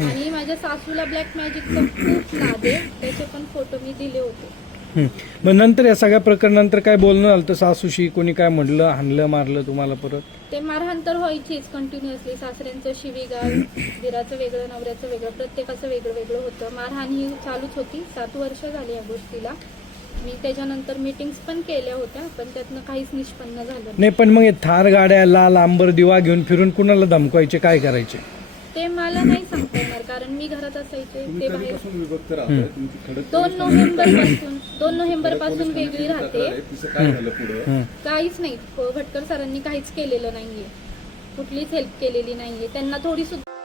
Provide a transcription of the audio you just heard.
आणि माझ्या सासूला ब्लॅक मॅजिकचं खूप नाद आहे, त्याचे पण फोटो मी दिले होते. मग नंतर या सगळ्या प्रकरणानंतर काय बोलणं झालं तर सासूशी कोणी काय म्हणलं, हाणलं मारलं तुम्हाला परत? ते मारहाण तर व्हायचीच कंटिन्युअसली. सासऱ्यांचं शिवीगाळ, दिराचं वेगळं, नवऱ्याचं वेगळं, प्रत्येकाचं वेगळं वेगळं होतं. मारहाण ही चालूच होती. 7 वर्ष झाली या गोष्टीला. मी त्याच्यानंतर मीटिंग्स पण केल्या होत्या, पण त्यातनं काहीच निष्पन्न झालं नाही. पण मग हे थार गाड्या, लाल आंबर दिवा घेऊन फिरून कुणाला धमकायचे, काय करायचे? ते मला नाही सांगता येणार, कारण मी घरात असायचे, ते बाहेर. विभक्त राहताय तुमची खडक 2 नोव्हेंबर पासून वेगळी राहते. तिचं काय झालं पुढे? काहीच नाही. भटकर सरांनी काहीच केलेलं नाहीये, कुठलीच हेल्प केलेली नाहीये त्यांना थोडी सुद्धा.